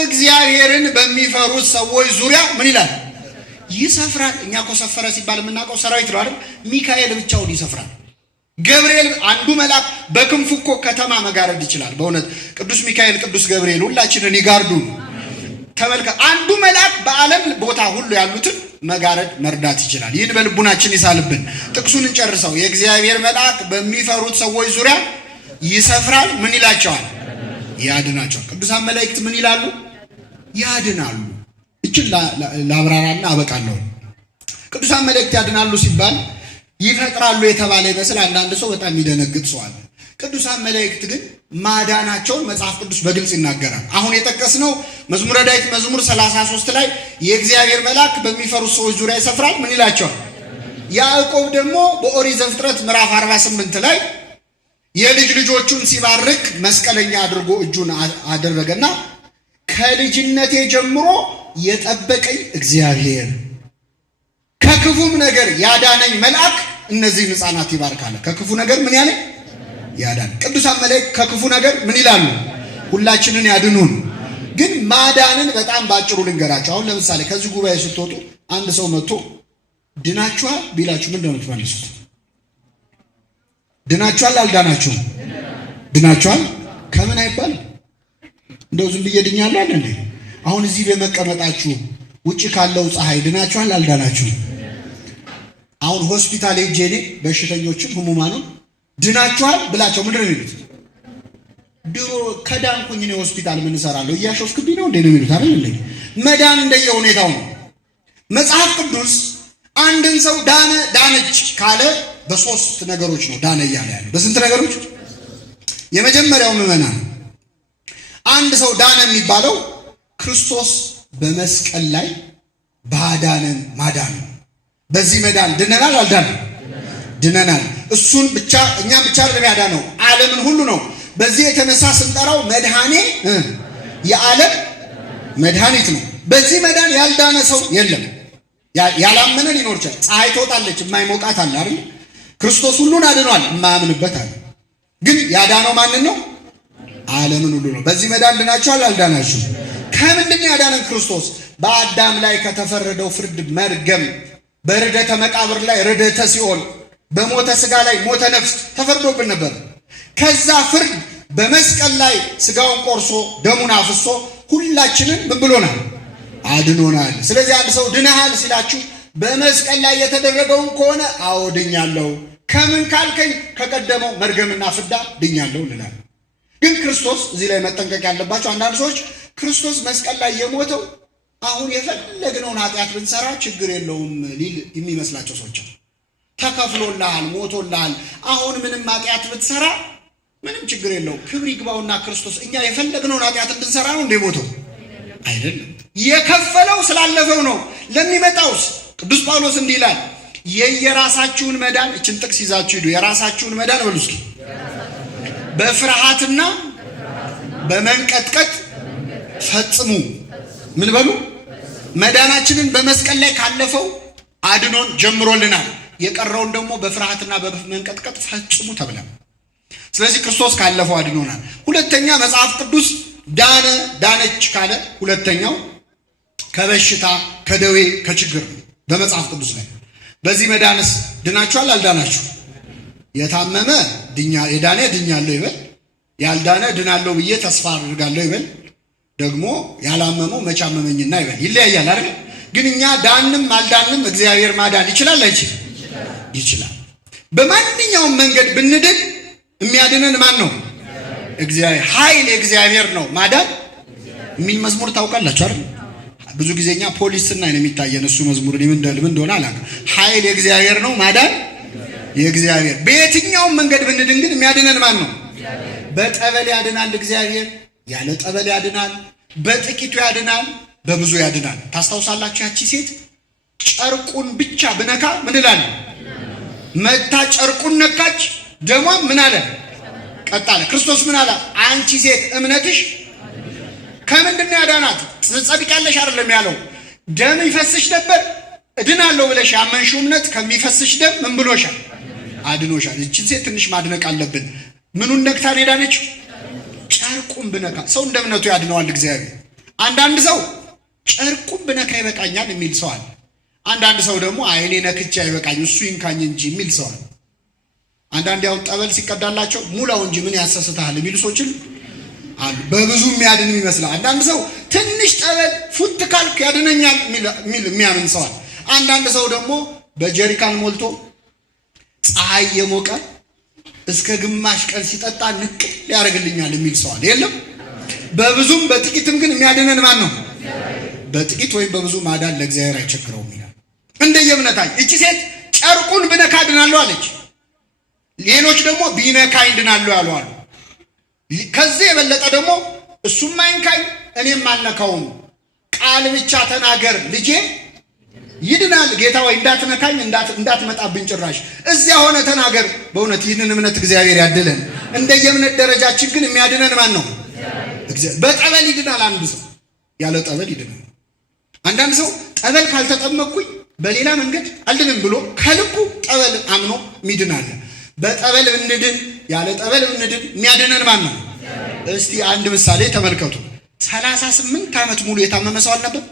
እግዚአብሔርን በሚፈሩት ሰዎች ዙሪያ ምን ይላል? ይሰፍራል። እኛ እኮ ሰፈረ ሲባል የምናውቀው ሰራዊት ነው አይደል? ሚካኤል ብቻውን ይሰፍራል። ገብርኤል አንዱ መልአክ በክንፉ እኮ ከተማ መጋረድ ይችላል። በእውነት ቅዱስ ሚካኤል ቅዱስ ገብርኤል ሁላችንን ይጋርዱን። ተመልከት፣ አንዱ መልአክ በዓለም ቦታ ሁሉ ያሉትን መጋረድ መርዳት ይችላል። ይህን በልቡናችን ይሳልብን። ጥቅሱን እንጨርሰው። የእግዚአብሔር መልአክ በሚፈሩት ሰዎች ዙሪያ ይሰፍራል። ምን ይላቸዋል? ያድናቸዋል። ቅዱሳን መላእክት ምን ይላሉ? ያድናሉ። እችን ላብራራና አበቃለሁ። ቅዱሳን መላእክት ያድናሉ ሲባል ይፈጥራሉ የተባለ ይመስል አንዳንድ ሰው በጣም የሚደነግጥ ሰው አለ። ቅዱሳን መላእክት ግን ማዳናቸውን መጽሐፍ ቅዱስ በግልጽ ይናገራል። አሁን የጠቀስነው መዝሙረ ዳዊት መዝሙር 33 ላይ የእግዚአብሔር መልአክ በሚፈሩት ሰዎች ዙሪያ ይሰፍራል። ምን ይላቸዋል? ያዕቆብ ደግሞ በኦሪት ዘፍጥረት ምዕራፍ 48 ላይ የልጅ ልጆቹን ሲባርክ መስቀለኛ አድርጎ እጁን አደረገና ከልጅነቴ ጀምሮ የጠበቀኝ እግዚአብሔር ከክፉም ነገር ያዳነኝ መልአክ እነዚህን ሕፃናት ይባርካል። ከክፉ ነገር ምን ያለ ያዳን። ቅዱሳን መላእክት ከክፉ ነገር ምን ይላሉ? ሁላችንን ያድኑን። ግን ማዳንን በጣም ባጭሩ ልንገራቸው። አሁን ለምሳሌ ከዚህ ጉባኤ ስትወጡ አንድ ሰው መጥቶ ድናችኋል ቢላችሁ ምን ነው የምትመልሱት? ድናችኋል አልዳናችሁም? ድናችኋል ከምን አይባል እንደው ዝም ብዬ ድኛለሁ አይደል እንዴ? አሁን እዚህ በመቀመጣችሁ ውጪ ካለው ፀሐይ ድናችኋል አልዳናችሁም? አሁን ሆስፒታል ሄጄ እኔ በሽተኞችም ህሙማንም ድናችኋል ብላቸው ምንድን ነው የሚሉት? ድሮ ከዳንኩኝ እኔ ሆስፒታል ምን እሰራለሁ እያሾፍክብኝ ነው እንዴ ነው የሚሉት አይደል እንዴ? መዳን እንደየ ሁኔታው ነው። መጽሐፍ ቅዱስ አንድን ሰው ዳነ ዳነች ካለ በሶስት ነገሮች ነው ዳነ እያለ ያለ። በስንት ነገሮች? የመጀመሪያው ምዕመናን አንድ ሰው ዳነ የሚባለው ክርስቶስ በመስቀል ላይ ባዳነን ማዳን ነው። በዚህ መዳን ድነናል አልዳንም? ድነናል። እሱን ብቻ እኛም ብቻ አይደለም ያዳነው ዓለምን ሁሉ ነው። በዚህ የተነሳ ስንጠራው መድኃኔ የዓለም መድኃኒት ነው። በዚህ መዳን ያልዳነ ሰው የለም። ያላመነ ሊኖር ይችላል። ፀሐይ ትወጣለች የማይሞቃት አለ አይደል? ክርስቶስ ሁሉን አድኗል የማያምንበት አለ። ግን ያዳነው ማንን ነው? ዓለምን ሁሉ ነው። በዚህ መዳን ድናችኋል አልዳናችሁም? ከምንድን ያዳነን ክርስቶስ? በአዳም ላይ ከተፈረደው ፍርድ መርገም፣ በርደተ መቃብር ላይ ርደተ ሲኦል፣ በሞተ ሥጋ ላይ ሞተ ነፍስ ተፈርዶብን ነበር። ከዛ ፍርድ በመስቀል ላይ ሥጋውን ቆርሶ ደሙን አፍሶ ሁላችንን ምን ብሎናል? አድኖናል። ስለዚህ አንድ ሰው ድነሃል ሲላችሁ በመስቀል ላይ የተደረገውን ከሆነ አዎ ድኛለሁ፣ ከምን ካልከኝ ከቀደመው መርገምና ፍዳ ድኛለሁ ልላል። ግን ክርስቶስ እዚህ ላይ መጠንቀቅ ያለባቸው አንዳንድ ሰዎች ክርስቶስ መስቀል ላይ የሞተው አሁን የፈለግነውን ኃጢአት ብንሰራ ችግር የለውም ሊል የሚመስላቸው ሰዎች ተከፍሎልሃል፣ ሞቶልሃል፣ አሁን ምንም ኃጢአት ብትሰራ ምንም ችግር የለውም። ክብር ይግባውና ክርስቶስ እኛ የፈለግነውን ኃጢአት እንድንሰራ ነው እንደ ሞተው አይደለም። የከፈለው ስላለፈው ነው። ለሚመጣውስ ቅዱስ ጳውሎስ እንዲህ ይላል፣ የየራሳችሁን መዳን እችን ጥቅስ ይዛችሁ ሂዱ። የራሳችሁን መዳን በሉ እስኪ በፍርሃትና በመንቀጥቀጥ ፈጽሙ። ምን በሉ? መዳናችንን በመስቀል ላይ ካለፈው አድኖን ጀምሮልናል። የቀረውን ደግሞ በፍርሃትና በመንቀጥቀጥ ፈጽሙ ተብለን። ስለዚህ ክርስቶስ ካለፈው አድኖናል። ሁለተኛ መጽሐፍ ቅዱስ ዳነ ዳነች ካለ ሁለተኛው ከበሽታ ከደዌ ከችግር ነው በመጽሐፍ ቅዱስ ላይ። በዚህ መዳንስ ድናችኋል አልዳናችሁ? የታመመ የዳነ ድኛለሁ ይበል፣ ያልዳነ ድናለሁ ብዬ ተስፋ አድርጋለሁ ይበል፣ ደግሞ ያላመመው መቻመመኝና ይበል። ይለያያል አይደል? ግን እኛ ዳንም አልዳንም እግዚአብሔር ማዳን ይችላል አይችል? ይችላል። በማንኛውም መንገድ ብንድን የሚያድነን ማን ነው? እግዚአብሔር። ኃይል የእግዚአብሔር ነው ማዳን የሚል መዝሙር ታውቃላችሁ አይደል? ብዙ ጊዜኛ ፖሊስ ስናይ ነው የሚታየን እሱ መዝሙር ምን እንደሆነ አላውቅም። ኃይል የእግዚአብሔር ነው ማዳን የእግዚአብሔር። በየትኛውም መንገድ ብንድን ግን የሚያድነን ማን ነው? በጠበል ያድናል እግዚአብሔር፣ ያለ ጠበል ያድናል፣ በጥቂቱ ያድናል፣ በብዙ ያድናል። ታስታውሳላችሁ ያቺ ሴት ጨርቁን ብቻ ብነካ ምን ይላል? መታ ጨርቁን ነካች፣ ደሟም ምን አለ? ቀጣለ። ክርስቶስ ምን አለ? አንቺ ሴት እምነትሽ ከምንድን ያዳናት? ትጸድቂያለሽ አይደለም ያለው? ደም ይፈስሽ ነበር እድናለሁ ብለሽ ያመንሽው እምነት ከሚፈስሽ ደም ምን ብሎሻል? አድኖሻል። እቺን ሴት ትንሽ ማድነቅ አለብን። ምኑን ነክታ ሄዳነች? ጨርቁን ብነካ። ሰው እንደ እምነቱ ያድነዋል እግዚአብሔር። አንዳንድ ሰው ጨርቁን ብነካ ይበቃኛል የሚል ሰው አለ። አንዳንድ ሰው ደግሞ አይኔ ነክቼ አይበቃኝ እሱ ይንካኝ እንጂ የሚል ሰው አለ። አንዳንድ ያው ጠበል ሲቀዳላቸው ሙላው እንጂ ምን ያሰስታል የሚሉ ሰዎች አሉ። በብዙ የሚያድን ይመስላል። አንዳንድ ሰው ትንሽ ጠበል ፉት ካልክ ያድነኛል የሚያምን ሰው አለ። አንዳንድ ሰው ደግሞ በጀሪካን ሞልቶ ፀሐይ የሞቀ እስከ ግማሽ ቀን ሲጠጣ ንቅል ያደርግልኛል የሚል ሰው አለ። የለም በብዙም በጥቂትም ግን የሚያድነን ማን ነው? በጥቂት ወይም በብዙ ማዳን ለእግዚአብሔር አይቸግረውም ይላል። እንደየእምነታችን እቺ ሴት ጨርቁን ብነካ ድናለሁ አለች። ሌሎች ደግሞ ቢነካኝ ድናለሁ ያሉ አሉ። ከዚህ የበለጠ ደግሞ እሱም አይንካኝ እኔም አልነካውም፣ ቃል ብቻ ተናገር ልጄ ይድናል፣ ጌታ ወይ እንዳትነካኝ እንዳትመጣብኝ ጭራሽ እዚያ ሆነ ተናገር። በእውነት ይህንን እምነት እግዚአብሔር ያድለን። እንደየእምነት ደረጃችን ግን የሚያድነን ማን ነው? በጠበል ይድናል አንድ ሰው፣ ያለ ጠበል ይድናል። አንዳንድ ሰው ጠበል ካልተጠመቅኩኝ በሌላ መንገድ አልድንም ብሎ ከልቡ ጠበል አምኖ ሚድናል። በጠበል ብንድን ያለ ጠበል ብንድን የሚያድነን ማን ነው? እስቲ አንድ ምሳሌ ተመልከቱ። 38 ዓመት ሙሉ የታመመ ሰው አልነበር?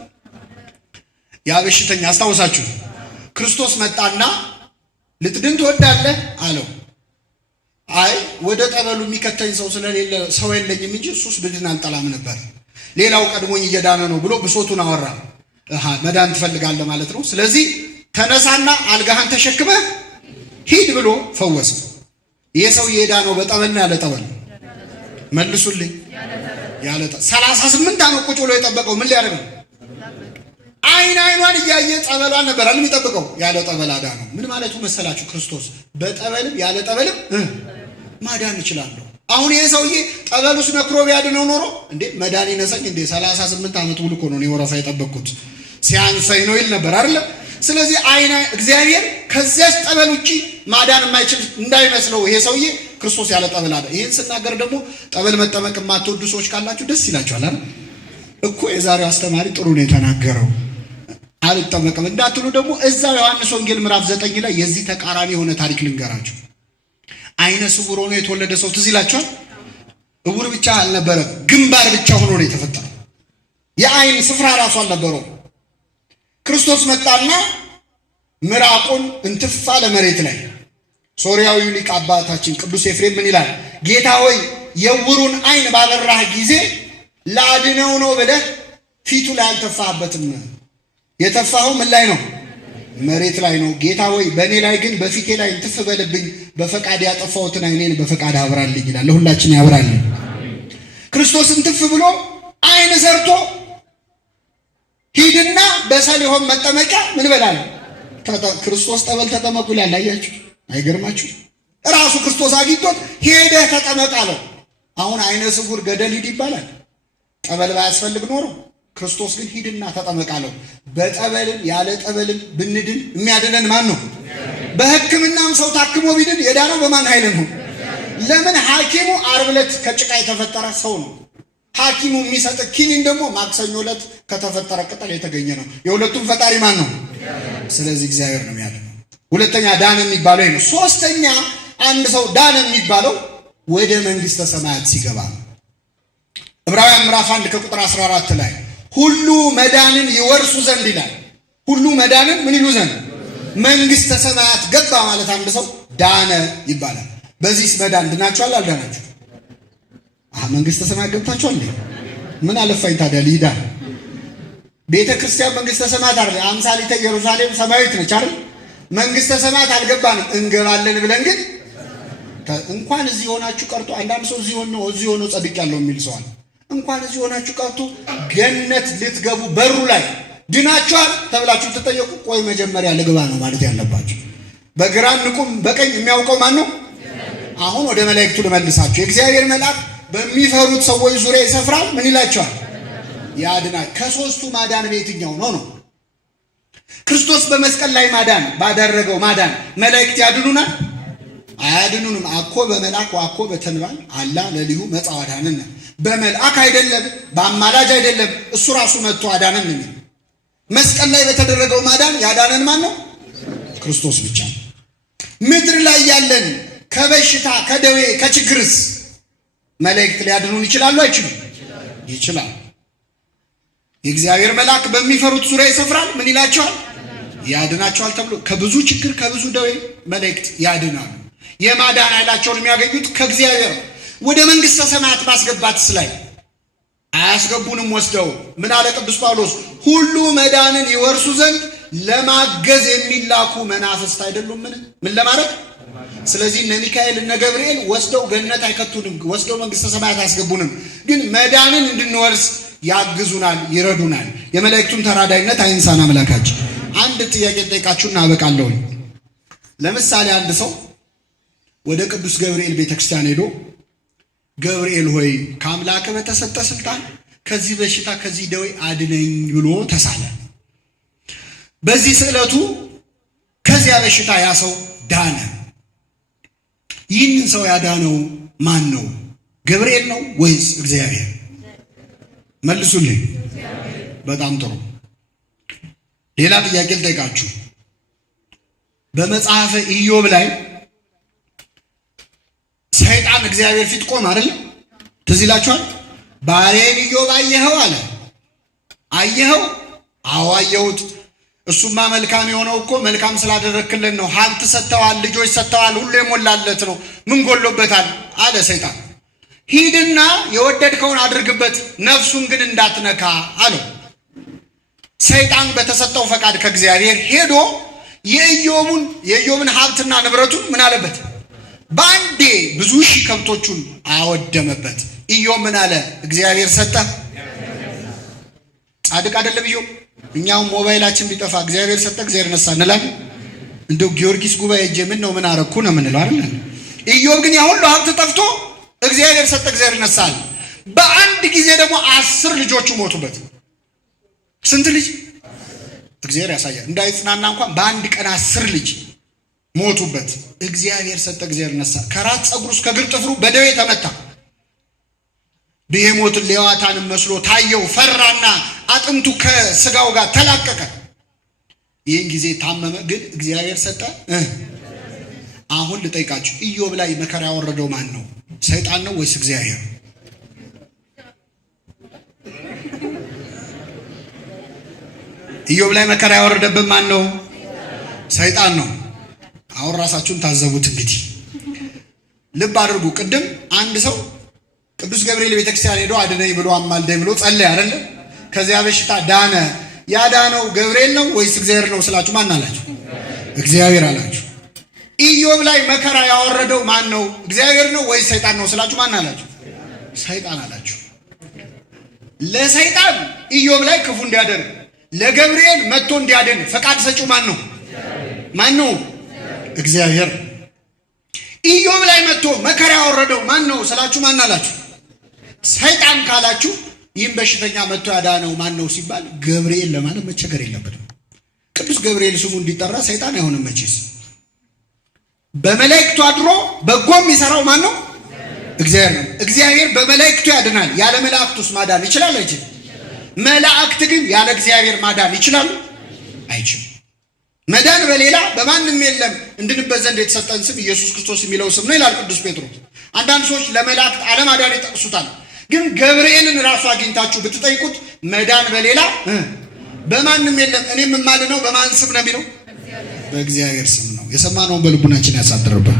ያ በሽተኛ አስታውሳችሁ፣ ክርስቶስ መጣና ልትድን ትወዳለህ አለው። አይ ወደ ጠበሉ የሚከተኝ ሰው ስለሌለ ሰው የለኝም እንጂ እሱስ ብድን አልጠላም ነበር፣ ሌላው ቀድሞኝ እየዳነ ነው ብሎ ብሶቱን አወራ። መዳን ትፈልጋለህ ማለት ነው፣ ስለዚህ ተነሳና አልጋህን ተሸክመህ ሂድ ብሎ ፈወሰ። ይህ ሰው የዳነው በጠበልና ያለ ጠበል? መልሱልኝ። ያለ ጠበል። 38 ዓመት ቁጭ ብሎ የጠበቀው ምን ሊያደርግ ነው? አይኗን እያየ ጠበሏን ነበር የሚጠብቀው። ያለ ጠበል አዳነው። ምን ማለቱ መሰላችሁ? ክርስቶስ በጠበልም ያለ ጠበልም ማዳን ይችላለሁ። አሁን ይሄ ሰውዬ ጠበሉስ ነክሮ ቢያድነው ኖሮ እንዴ መዳን ይነሰኝ እንዴ 38 ዓመት ሙሉ እኮ ነው ወረፋ የጠበቅኩት ሲያንሰኝ ነው ይል ነበር አይደል? ስለዚህ እግዚአብሔር ከዚያስ ጠበል ውጪ ማዳን የማይችል እንዳይመስለው ይሄ ሰውዬ ክርስቶስ ያለ ጠበል አዳነ። ይሄን ስናገር ደግሞ ጠበል መጠመቅ የማትወዱ ሰዎች ካላችሁ ደስ ይላችኋል አይደል? እኮ የዛሬው አስተማሪ ጥሩ ነው የተናገረው አልጠመቅም እንዳትሉ ደግሞ እዛው ዮሐንስ ወንጌል ምዕራፍ 9 ላይ የዚህ ተቃራኒ የሆነ ታሪክ ልንገራችሁ። አይነ ስውር ሆኖ የተወለደ ሰው ትዝ ይላችኋል? እውር ብቻ አልነበረም፣ ግንባር ብቻ ሆኖ ነው የተፈጠረው። የአይን ስፍራ ራሱ አልነበረው። ክርስቶስ መጣና ምራቁን እንትፍ አለ መሬት ላይ። ሶርያዊው ሊቅ አባታችን ቅዱስ ኤፍሬም ምን ይላል? ጌታ ሆይ የውሩን አይን ባበራህ ጊዜ ላድነው ነው ብለህ ፊቱ ላይ አልተፋህበትም። የተፋኸው ምን ላይ ነው? መሬት ላይ ነው። ጌታ ሆይ በእኔ ላይ ግን በፊቴ ላይ እንትፍ በልብኝ፣ በፈቃድ ያጠፋሁትን ዓይኔን በፈቃድ አብራልኝ ይላል። ለሁላችን ያብራልኝ። ክርስቶስ እንትፍ ብሎ ዓይን ሰርቶ ሂድና በሰሊሆም መጠመቂያ ምን በላለ? ክርስቶስ ጠበል ተጠመቁ ይላል። አያችሁ፣ አይገርማችሁ? ራሱ ክርስቶስ አግኝቶት ሄደህ ተጠመቅ አለው። አሁን ዓይነ ስውር ገደል ሂድ ይባላል? ጠበል ባያስፈልግ ኖሮ ክርስቶስ ግን ሂድና ተጠመቅ አለው። በጠበልም ያለ ጠበልም ብንድን የሚያድነን ማን ነው? በሕክምናም ሰው ታክሞ ቢድን የዳነው በማን ኃይል ነው? ለምን? ሐኪሙ ዓርብ ዕለት ከጭቃ የተፈጠረ ሰው ነው። ሐኪሙ የሚሰጥ ኪኒን ደግሞ ማክሰኞ ዕለት ከተፈጠረ ቅጠል የተገኘ ነው። የሁለቱም ፈጣሪ ማን ነው? ስለዚህ እግዚአብሔር ነው የሚያድነው። ሁለተኛ ዳነ የሚባለው ይሄ ነው። ሶስተኛ አንድ ሰው ዳነ የሚባለው ወደ መንግሥተ ሰማያት ሲገባ ነው። ዕብራውያን ምዕራፍ 1 ከቁጥር 14 ላይ ሁሉ መዳንን ይወርሱ ዘንድ ይላል። ሁሉ መዳንን ምን ይሉ ዘንድ? መንግሥተ ሰማያት ገባ ማለት አንድ ሰው ዳነ ይባላል። በዚህስ መዳን ድናችኋል? አልዳናችሁ? መንግሥተ ሰማያት ገብታችኋል? ምን አለፋኝ ታዲያ ሊዳ ቤተ ክርስቲያን መንግሥተ ሰማያት አይደል? አምሳሊተ ኢየሩሳሌም ሰማያዊት ነች አይደል? መንግሥተ ሰማያት አልገባንም። እንገባለን ብለን ግን እንኳን እዚህ ሆናችሁ ቀርቶ አንዳንድ ሰው እዚህ ሆኖ ጸድቅ ያለው የሚል ሰዋል። እንኳን እዚህ ሆናችሁ ቀርቶ ገነት ልትገቡ በሩ ላይ ድናችኋል ተብላችሁ ተጠየቁ። ቆይ መጀመሪያ ልግባ ነው ማለት ያለባችሁ። በግራ ንቁም በቀኝ የሚያውቀው ማን ነው? አሁን ወደ መላእክቱ ልመልሳችሁ። የእግዚአብሔር መልአክ በሚፈሩት ሰዎች ዙሪያ ይሰፍራል። ምን ይላቸዋል? ያድናል። ከሶስቱ ማዳን በየትኛው ነው? ክርስቶስ በመስቀል ላይ ማዳን ባደረገው ማዳን መላእክት ያድኑናል? አያድኑንም። አኮ በመልአክ ወአኮ በተንባል አላ ለሊሁ መጽአ አዳነነ። በመልአክ አይደለም፣ በአማላጅ አይደለም፣ እሱ ራሱ መጥቶ አዳነን። መስቀል ላይ በተደረገው ማዳን ያዳነን ማን ነው? ክርስቶስ ብቻ ነው። ምድር ላይ ያለን ከበሽታ ከደዌ ከችግርስ መላእክት ሊያድኑን ይችላሉ? አይችሉም? ይችላል። የእግዚአብሔር መልአክ በሚፈሩት ዙሪያ ይሰፍራል። ምን ይላቸዋል? ያድናቸዋል ተብሎ ከብዙ ችግር ከብዙ ደዌ መላእክት ያድናሉ። የማዳን ኃይላቸውን የሚያገኙት ከእግዚአብሔር ወደ መንግሥተ ሰማያት ማስገባትስ ላይ አያስገቡንም። ወስደው ምን አለ ቅዱስ ጳውሎስ? ሁሉ መዳንን ይወርሱ ዘንድ ለማገዝ የሚላኩ መናፍስት አይደሉም? ምን ለማድረግ? ስለዚህ እነ ሚካኤል እነ ገብርኤል ወስደው ገነት አይከቱንም፣ ወስደው መንግሥተ ሰማያት አያስገቡንም። ግን መዳንን እንድንወርስ ያግዙናል፣ ይረዱናል። የመላእክቱን ተራዳይነት አይንሳን አምላካችን። አንድ ጥያቄ ጠይቃችሁና አበቃለሁ። ለምሳሌ አንድ ሰው ወደ ቅዱስ ገብርኤል ቤተክርስቲያን ሄዶ ገብርኤል ሆይ ከአምላክ በተሰጠ ስልጣን ከዚህ በሽታ ከዚህ ደዌ አድነኝ ብሎ ተሳለ። በዚህ ስዕለቱ ከዚያ በሽታ ያ ሰው ዳነ። ይህንን ሰው ያዳነው ማን ነው? ገብርኤል ነው ወይስ እግዚአብሔር? መልሱልኝ። በጣም ጥሩ። ሌላ ጥያቄ ልጠይቃችሁ። በመጽሐፈ ኢዮብ ላይ ሰይጣን እግዚአብሔር ፊት ቆም አይደል? ትዝ ይላችኋል። ባሪያዬን ኢዮብ አየኸው አለ። አየኸው? አዎ አየሁት። እሱማ መልካም የሆነው እኮ መልካም ስላደረክልን ነው። ሀብት ሰጥተዋል፣ ልጆች ሰጥተዋል፣ ሁሉ የሞላለት ነው። ምን ጎሎበታል አለ ሰይጣን። ሂድና የወደድከውን አድርግበት፣ ነፍሱን ግን እንዳትነካ አለው። ሰይጣን በተሰጠው ፈቃድ ከእግዚአብሔር ሄዶ የኢዮብን ሀብትና ንብረቱን ምን አለበት? በአንዴ ብዙ ሺህ ከብቶቹን አወደመበት። ኢዮብ ምን አለ? እግዚአብሔር ሰጠ። ጻድቅ አይደለም ኢዮብ? እኛው ሞባይላችን ቢጠፋ እግዚአብሔር ሰጠ እግዚአብሔር ነሳ እንላለን። እንደው ጊዮርጊስ ጉባኤ ሄጄ ምን ነው ምን አረኩ ነው የምንለው አይደል? ኢዮብ ግን ያ ሁሉ ሀብት ጠፍቶ እግዚአብሔር ሰጠ እግዚአብሔር ነሳል። በአንድ ጊዜ ደግሞ 10 ልጆቹ ሞቱበት። ስንት ልጅ? እግዚአብሔር ያሳያል። እንዳይጽናና እንኳን በአንድ ቀን 10 ልጅ ሞቱበት። እግዚአብሔር ሰጠ እግዚአብሔር ነሳ። ከራስ ፀጉሩ እስከ እግር ጥፍሩ በደዌ ተመታ። ብሄሞትን ሌዋታንም መስሎ ታየው፣ ፈራና አጥንቱ ከስጋው ጋር ተላቀቀ። ይህን ጊዜ ታመመ። ግን እግዚአብሔር ሰጠ። አሁን ልጠይቃችሁ፣ ኢዮብ ላይ መከራ ያወረደው ማን ነው? ሰይጣን ነው ወይስ እግዚአብሔር? ኢዮብ ላይ መከራ ያወረደብን ማን ነው? ሰይጣን ነው። አሁን ራሳችሁን ታዘቡት። እንግዲህ ልብ አድርጉ። ቅድም አንድ ሰው ቅዱስ ገብርኤል ቤተክርስቲያን ሄዶ አድነኝ ብሎ አማልደኝ ብሎ ጸለየ አይደለ? ከዚያ በሽታ ዳነ። ያዳነው ገብርኤል ነው ወይስ እግዚአብሔር ነው ስላችሁ ማን አላችሁ? እግዚአብሔር አላችሁ። ኢዮብ ላይ መከራ ያወረደው ማን ነው? እግዚአብሔር ነው ወይስ ሰይጣን ነው ስላችሁ ማን አላችሁ? ሰይጣን አላችሁ። ለሰይጣን ኢዮብ ላይ ክፉ እንዲያደርግ ለገብርኤል መጥቶ እንዲያድን ፈቃድ ሰጪው ማን ነው? ማን ነው? እግዚአብሔር። ኢዮብ ላይ መጥቶ መከራ ያወረደው ማን ነው ስላችሁ ማን አላችሁ? ሰይጣን ካላችሁ ይህም በሽተኛ መጥቶ ያዳነው ማን ነው ሲባል ገብርኤል ለማለት መቸገር የለበትም። ቅዱስ ገብርኤል ስሙ እንዲጠራ ሰይጣን አይሆንም መቼስ። በመላእክቱ አድሮ በጎ የሚሰራው ማን ነው? እግዚአብሔር ነው። እግዚአብሔር በመላእክቱ ያድናል። ያለ መላእክቱስ ማዳን ይችላል አይችልም? መላእክት ግን ያለ እግዚአብሔር ማዳን ይችላሉ? አይችልም። መዳን በሌላ በማንም የለም እንድንበት ዘንድ የተሰጠን ስም ኢየሱስ ክርስቶስ የሚለው ስም ነው ይላል ቅዱስ ጴጥሮስ። አንዳንድ ሰዎች ለመላእክት አለማዳን ይጠቅሱታል። ግን ገብርኤልን ራሱ አግኝታችሁ ብትጠይቁት መዳን በሌላ በማንም የለም፣ እኔ የምማልነው በማን ስም ነው የሚለው? በእግዚአብሔር ስም ነው። የሰማነውን በልቡናችን ያሳድርብን።